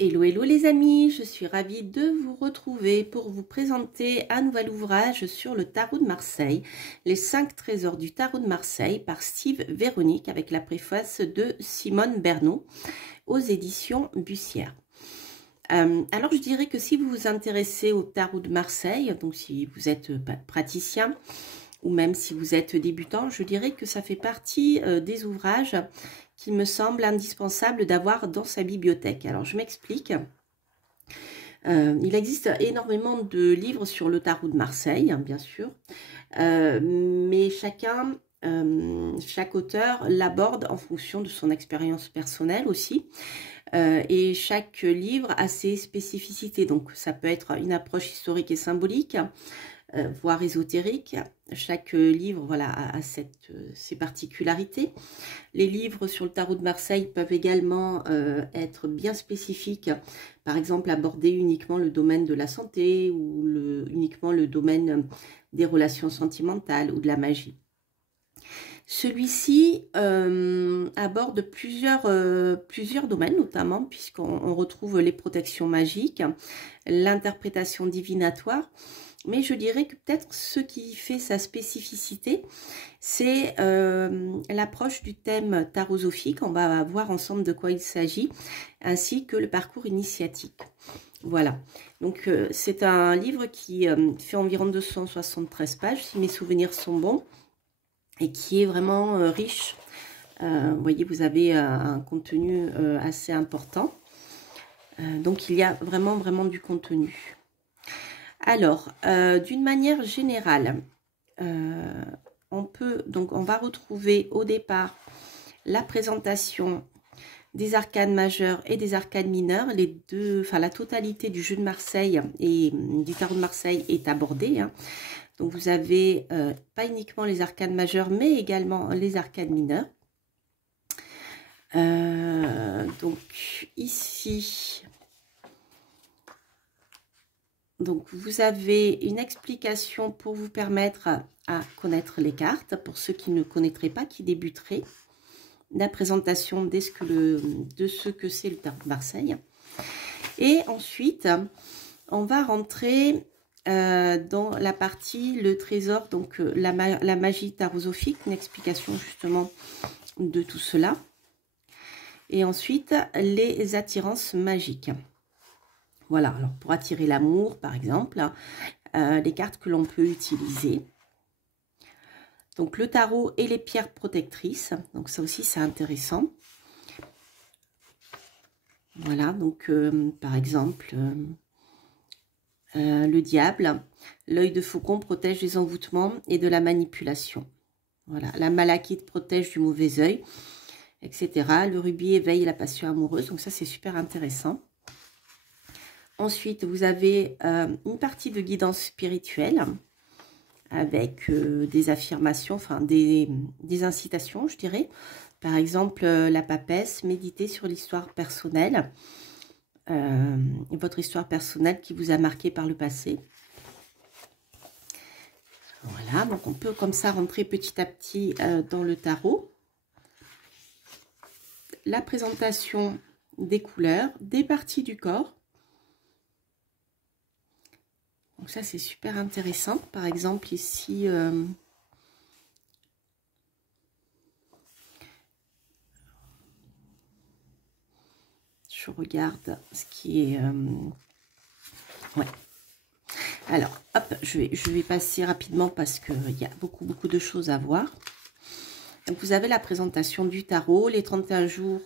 Hello, hello les amis, je suis ravie de vous retrouver pour vous présenter un nouvel ouvrage sur le tarot de Marseille, les 5 trésors du tarot de Marseille par Steve Véronique avec la préface de Simone Bernot aux éditions Bussière. Alors je dirais que si vous vous intéressez au tarot de Marseille, donc si vous êtes praticien ou même si vous êtes débutant, je dirais que ça fait partie des ouvrages qui me semble indispensable d'avoir dans sa bibliothèque. Alors je m'explique. Il existe énormément de livres sur le tarot de Marseille, hein, bien sûr, mais chaque auteur l'aborde en fonction de son expérience personnelle aussi. Et chaque livre a ses spécificités. Donc ça peut être une approche historique et symbolique, voire ésotérique. Chaque livre voilà, a ses particularités. Les livres sur le tarot de Marseille peuvent également être bien spécifiques. Par exemple, aborder uniquement le domaine de la santé ou uniquement le domaine des relations sentimentales ou de la magie. Celui-ci aborde plusieurs domaines, notamment puisqu'on retrouve les protections magiques, l'interprétation divinatoire, mais je dirais que peut-être ce qui fait sa spécificité, c'est l'approche du thème tarosophique. On va voir ensemble de quoi il s'agit, ainsi que le parcours initiatique. Voilà, donc c'est un livre qui fait environ 273 pages, si mes souvenirs sont bons, et qui est vraiment riche. Vous voyez, vous avez un contenu assez important. Donc, il y a vraiment du contenu. Alors, d'une manière générale, on va retrouver au départ la présentation des arcanes majeures et des arcanes mineures. La totalité du jeu de Marseille et du tarot de Marseille est abordée, hein. Donc, vous avez pas uniquement les arcanes majeures, mais également les arcanes mineures. Donc, ici, vous avez une explication pour vous permettre à connaître les cartes, pour ceux qui ne connaîtraient pas, qui débuteraient. La présentation de ce que c'est le tarot de Marseille. Et ensuite, on va rentrer dans la partie le trésor, donc la magie tarosophique, une explication justement de tout cela. Et ensuite, les attirances magiques. Voilà, alors pour attirer l'amour, par exemple, les cartes que l'on peut utiliser. Donc le tarot et les pierres protectrices, donc ça aussi c'est intéressant. Voilà, donc par exemple... le diable, l'œil de faucon protège des envoûtements et de la manipulation. Voilà, la malachite protège du mauvais œil, etc. Le rubis éveille la passion amoureuse, donc ça c'est super intéressant. Ensuite, vous avez une partie de guidance spirituelle avec des affirmations, enfin des incitations, je dirais. Par exemple, la papesse, méditer sur l'histoire personnelle. Votre histoire personnelle qui vous a marqué par le passé. Voilà, donc on peut comme ça rentrer petit à petit dans le tarot. La présentation des couleurs, des parties du corps. Donc ça c'est super intéressant. Par exemple ici... je regarde ce qui est... ouais. Alors, hop, je vais passer rapidement parce qu'il y a beaucoup de choses à voir. Donc, vous avez la présentation du tarot, les 31 jours,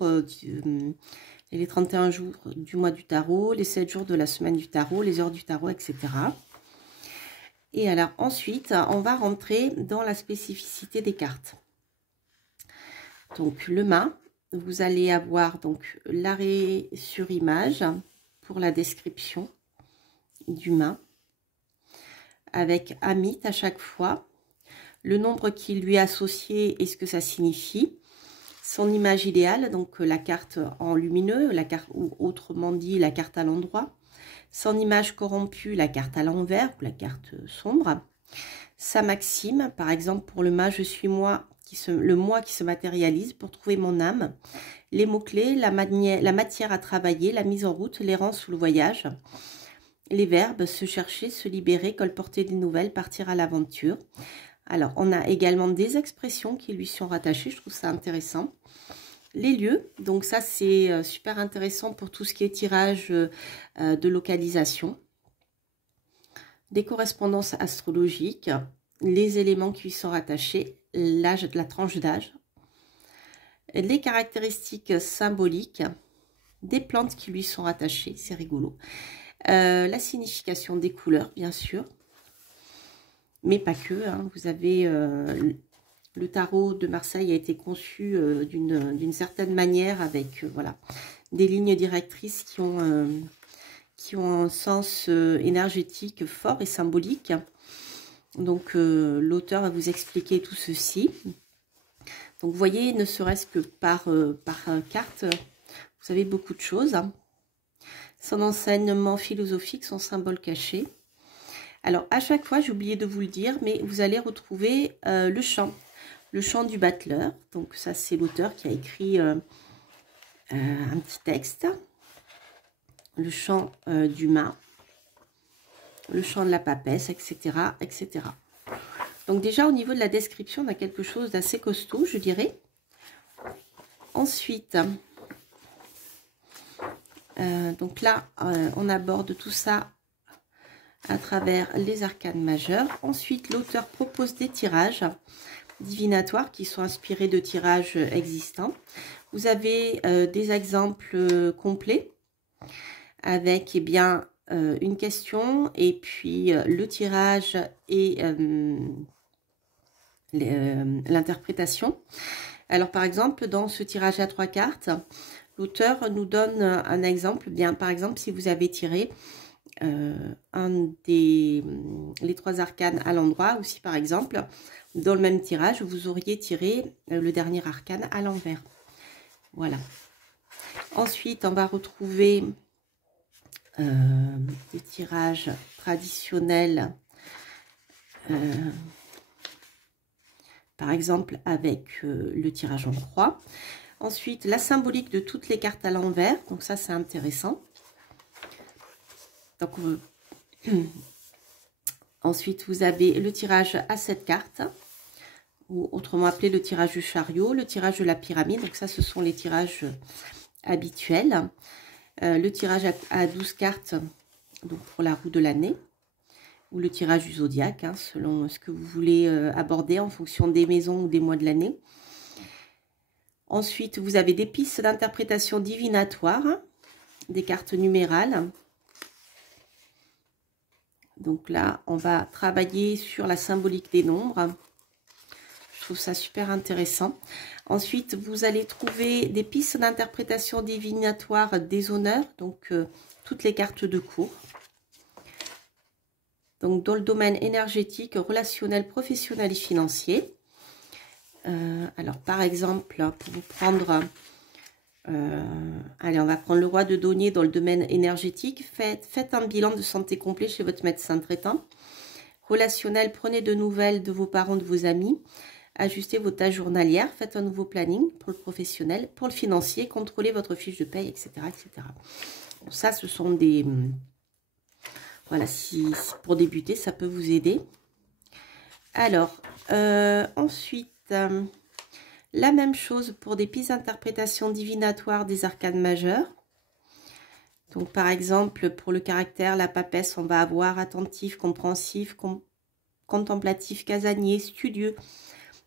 les 31 jours du mois du tarot, les 7 jours de la semaine du tarot, les heures du tarot, etc. Et alors, ensuite, on va rentrer dans la spécificité des cartes. Donc, le mât. Vous allez avoir donc l'arrêt sur image pour la description du mât, avec Amit à chaque fois, le nombre qui lui est associé et ce que ça signifie, son image idéale, donc la carte en lumineux, la carte, ou autrement dit la carte à l'endroit, son image corrompue, la carte à l'envers, ou la carte sombre, sa maxime, par exemple pour le mât, je suis moi, le moi qui se matérialise pour trouver mon âme, les mots-clés, la matière à travailler, la mise en route, l'errance ou le voyage. Les verbes, se chercher, se libérer, colporter des nouvelles, partir à l'aventure. Alors, on a également des expressions qui lui sont rattachées, je trouve ça intéressant. Les lieux, donc ça c'est super intéressant pour tout ce qui est tirage de localisation. Des correspondances astrologiques, les éléments qui lui sont rattachés, l'âge, la tranche d'âge, les caractéristiques symboliques, des plantes qui lui sont rattachées, c'est rigolo. La signification des couleurs, bien sûr, mais pas que. Hein. Vous avez le tarot de Marseille a été conçu d'une certaine manière avec voilà des lignes directrices qui ont un sens énergétique fort et symbolique. Donc l'auteur va vous expliquer tout ceci. Donc vous voyez, ne serait-ce que par carte, vous avez beaucoup de choses. Hein. Son enseignement philosophique, son symbole caché. Alors, à chaque fois, j'ai oublié de vous le dire, mais vous allez retrouver le chant du battleur. Donc, ça, c'est l'auteur qui a écrit un petit texte. Le chant du mât, le chant de la papesse, etc., etc. Donc, déjà, au niveau de la description, on a quelque chose d'assez costaud, je dirais. Ensuite... donc là, on aborde tout ça à travers les arcanes majeures. Ensuite, l'auteur propose des tirages divinatoires qui sont inspirés de tirages existants. Vous avez des exemples complets avec bien, une question et puis le tirage et l'interprétation. Alors, par exemple, dans ce tirage à 3 cartes, l'auteur nous donne un exemple. Bien, par exemple, si vous avez tiré les 3 arcanes à l'endroit, ou si par exemple, dans le même tirage, vous auriez tiré le dernier arcane à l'envers. Voilà. Ensuite, on va retrouver des tirages traditionnels, par exemple avec le tirage en croix. Ensuite, la symbolique de toutes les cartes à l'envers. Donc ça, c'est intéressant. Donc, ensuite, vous avez le tirage à 7 cartes, ou autrement appelé le tirage du chariot, le tirage de la pyramide. Donc ça, ce sont les tirages habituels. Le tirage à 12 cartes, donc pour la roue de l'année, ou le tirage du zodiaque, hein, selon ce que vous voulez aborder en fonction des maisons ou des mois de l'année. Ensuite, vous avez des pistes d'interprétation divinatoire, hein, des cartes numérales. Donc là, on va travailler sur la symbolique des nombres. Je trouve ça super intéressant. Ensuite, vous allez trouver des pistes d'interprétation divinatoire des honneurs, donc toutes les cartes de cours. Donc dans le domaine énergétique, relationnel, professionnel et financier. Alors par exemple, pour vous prendre... allez, on va prendre le roi de denier dans le domaine énergétique. Faites un bilan de santé complet chez votre médecin traitant. Relationnel, prenez de nouvelles de vos parents, de vos amis. Ajustez vos tâches journalières. Faites un nouveau planning pour le professionnel. Pour le financier, contrôlez votre fiche de paye, etc. etc. Bon, ça, ce sont des... Voilà, si pour débuter, ça peut vous aider. Alors, ensuite... la même chose pour des pistes d'interprétation divinatoire des arcanes majeures. Donc, par exemple, pour le caractère, la papesse, on va avoir attentif, compréhensif, contemplatif, casanier, studieux,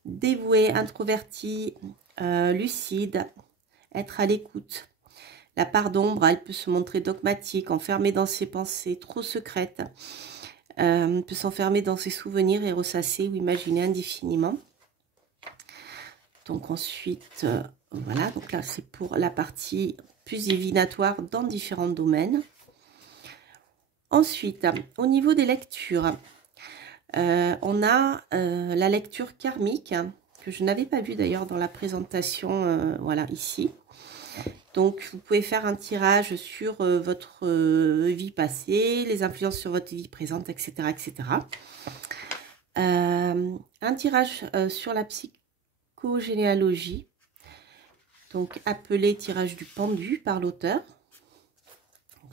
dévoué, introverti, lucide, être à l'écoute. La part d'ombre, elle peut se montrer dogmatique, enfermée dans ses pensées, trop secrète, peut s'enfermer dans ses souvenirs et ressasser ou imaginer indéfiniment. Donc ensuite, voilà, donc là c'est pour la partie plus divinatoire dans différents domaines. Ensuite, au niveau des lectures, on a la lecture karmique, que je n'avais pas vue d'ailleurs dans la présentation, voilà, ici. Donc vous pouvez faire un tirage sur votre vie passée, les influences sur votre vie présente, etc. etc. Un tirage sur la psychogénéalogie. donc appelé tirage du pendu par l'auteur.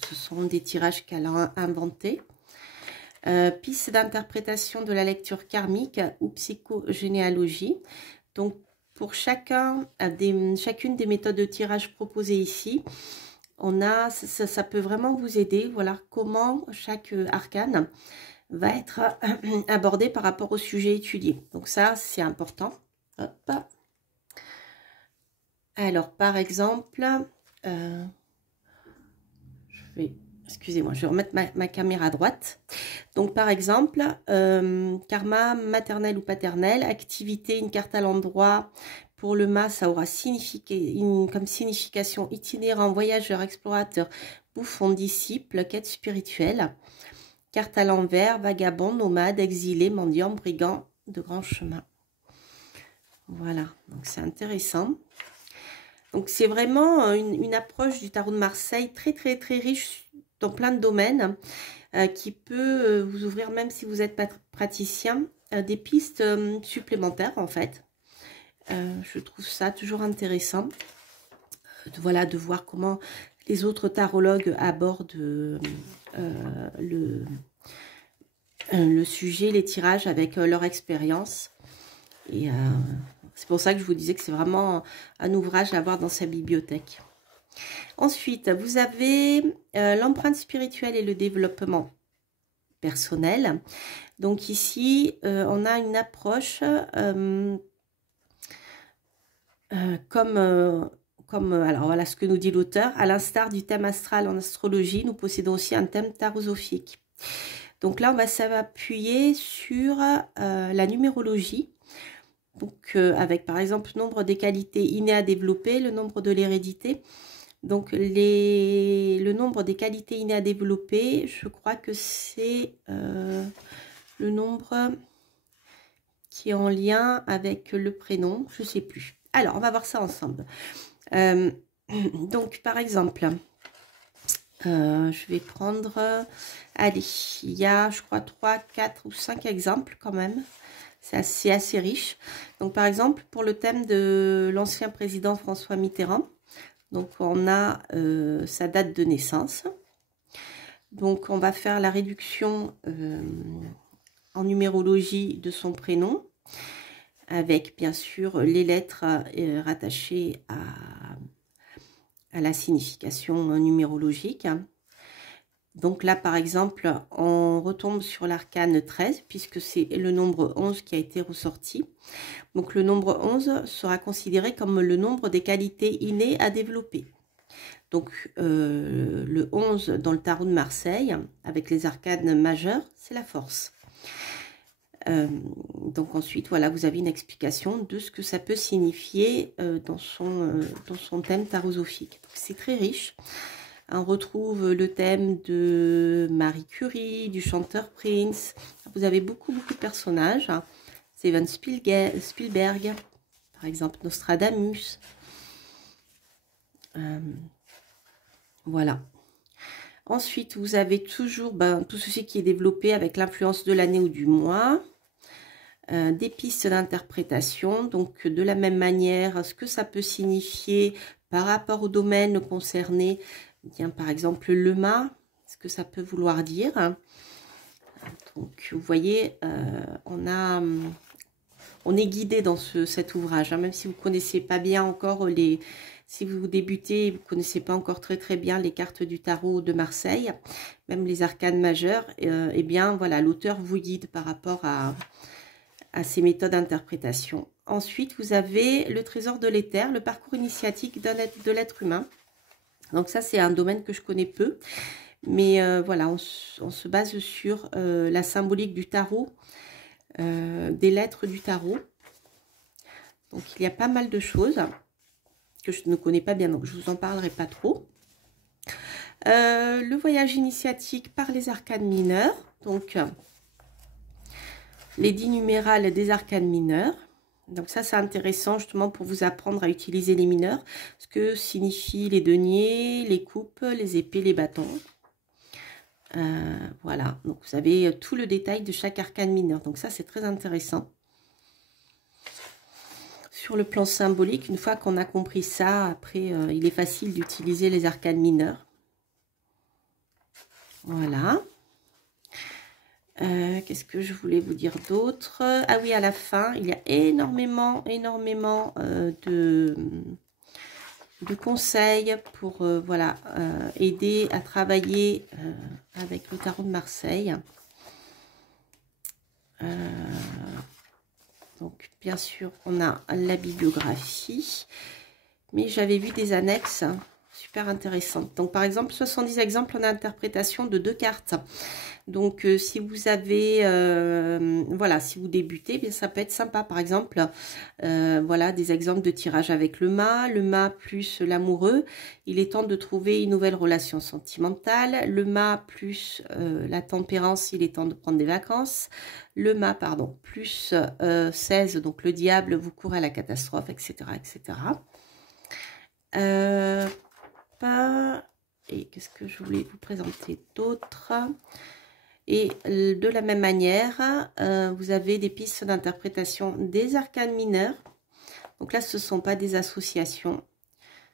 Ce sont des tirages qu'elle a inventés. Piste d'interprétation de la lecture karmique ou psychogénéalogie. Donc, pour chacune des méthodes de tirage proposées ici, ça peut vraiment vous aider. Voilà comment chaque arcane va être abordé par rapport au sujet étudié. Donc ça, c'est important. Hop. Alors, par exemple, excusez-moi, je vais remettre ma caméra à droite. Donc, par exemple, karma maternel ou paternel, activité, une carte à l'endroit. Pour le mât, ça aura comme signification itinérant, voyageur, explorateur, bouffon, disciple, quête spirituelle. Carte à l'envers, vagabond, nomade, exilé, mendiant, brigand de grand chemin. Voilà, donc c'est intéressant. Donc c'est vraiment une approche du tarot de Marseille très riche dans plein de domaines qui peut vous ouvrir, même si vous n'êtes pas praticien, des pistes supplémentaires en fait. Je trouve ça toujours intéressant voilà, de voir comment les autres tarologues abordent le sujet, les tirages avec leur expérience. Et c'est pour ça que je vous disais que c'est vraiment un ouvrage à avoir dans sa bibliothèque. Ensuite, vous avez l'empreinte spirituelle et le développement personnel. Donc ici, on a une approche alors voilà ce que nous dit l'auteur. À l'instar du thème astral en astrologie, nous possédons aussi un thème tarosophique. Donc là, on va s'appuyer sur la numérologie. Donc avec par exemple nombre des qualités innées à développer, le nombre de l'hérédité. Donc le nombre des qualités innées à développer, je crois que c'est le nombre qui est en lien avec le prénom, je ne sais plus. Alors, on va voir ça ensemble. Donc, par exemple, je vais prendre, allez, il y a, je crois, 3, 4 ou 5 exemples quand même. C'est assez riche. Donc, par exemple, pour le thème de l'ancien président François Mitterrand, donc on a sa date de naissance. Donc, on va faire la réduction en numérologie de son prénom, avec bien sûr les lettres rattachées à la signification numérologique. Donc là, par exemple, on retombe sur l'arcane 13, puisque c'est le nombre 11 qui a été ressorti. Donc le nombre 11 sera considéré comme le nombre des qualités innées à développer. Donc le 11 dans le tarot de Marseille, avec les arcanes majeures, c'est la force. Donc ensuite, voilà, vous avez une explication de ce que ça peut signifier dans son thème tarosophique. C'est très riche. On retrouve le thème de Marie Curie, du chanteur Prince. Vous avez beaucoup de personnages. Steven Spielberg, par exemple Nostradamus. Voilà. Ensuite, vous avez toujours tout ceci qui est développé avec l'influence de l'année ou du mois. Des pistes d'interprétation, donc de la même manière, ce que ça peut signifier par rapport au domaine concerné, bien, par exemple le mât, ce que ça peut vouloir dire. Donc vous voyez, on est guidé dans cet ouvrage, hein, même si vous ne connaissez pas bien encore si vous débutez, vous ne connaissez pas encore très bien les cartes du tarot de Marseille, même les arcanes majeures, eh bien voilà, l'auteur vous guide par rapport à ces méthodes d'interprétation. Ensuite, vous avez le trésor de l'éther, le parcours initiatique de l'être humain. Donc ça, c'est un domaine que je connais peu. Mais voilà, on se base sur la symbolique du tarot, des lettres du tarot. Donc il y a pas mal de choses que je ne connais pas bien, donc je ne vous en parlerai pas trop. Le voyage initiatique par les arcanes mineurs. Donc les 10 numérales des arcanes mineurs. Donc ça, c'est intéressant justement pour vous apprendre à utiliser les mineurs. Ce que signifient les deniers, les coupes, les épées, les bâtons. Voilà, donc vous avez tout le détail de chaque arcane mineur. Donc ça, c'est très intéressant. sur le plan symbolique, une fois qu'on a compris ça, après, il est facile d'utiliser les arcanes mineurs. Voilà. Qu'est-ce que je voulais vous dire d'autre? Ah oui, à la fin, il y a énormément de conseils pour voilà, aider à travailler avec le tarot de Marseille. Donc, bien sûr, on a la bibliographie, mais j'avais vu des annexes super intéressantes. Donc, par exemple, 70 exemples en interprétation de 2 cartes. Donc, si vous avez, voilà, si vous débutez, bien ça peut être sympa. Par exemple, voilà, des exemples de tirage avec le mât plus l'amoureux. Il est temps de trouver une nouvelle relation sentimentale. Le mât plus la tempérance, il est temps de prendre des vacances. Le mât, pardon, plus 16, donc le diable, vous courez à la catastrophe, etc., etc. Et qu'est-ce que je voulais vous présenter d'autre? Et de la même manière, vous avez des pistes d'interprétation des arcanes mineurs. Donc là, ce ne sont pas des associations.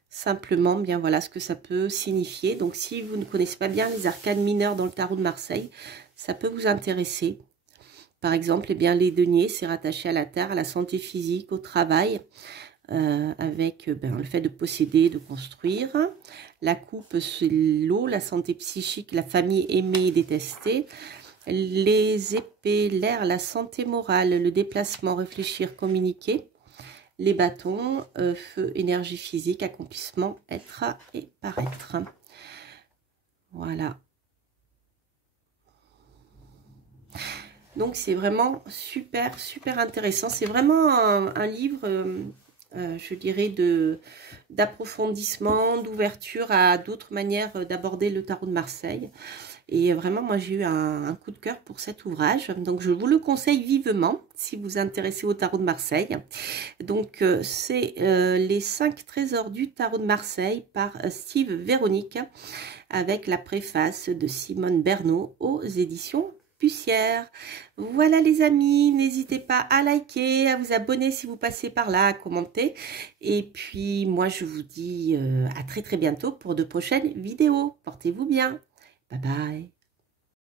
Simplement, bien voilà ce que ça peut signifier. Donc si vous ne connaissez pas bien les arcanes mineurs dans le tarot de Marseille, ça peut vous intéresser. Par exemple, eh bien, les deniers, c'est rattaché à la terre, à la santé physique, au travail. Avec le fait de posséder, de construire. La coupe, c'est l'eau, la santé psychique, la famille aimée et détestée. Les épées, l'air, la santé morale, le déplacement, réfléchir, communiquer. Les bâtons, feu, énergie physique, accomplissement, être et paraître. Voilà. Donc c'est vraiment super intéressant. C'est vraiment un livre... je dirais d'approfondissement, d'ouverture à d'autres manières d'aborder le tarot de Marseille. Et vraiment, moi, j'ai eu un coup de cœur pour cet ouvrage. Donc, je vous le conseille vivement si vous vous intéressez au tarot de Marseille. Donc, c'est les 5 trésors du tarot de Marseille par Steve Véronique avec la préface de Simone Bernot aux éditions Pussière. Voilà les amis, n'hésitez pas à liker, à vous abonner si vous passez par là, à commenter. Et puis moi je vous dis à très bientôt pour de prochaines vidéos. Portez-vous bien. Bye bye.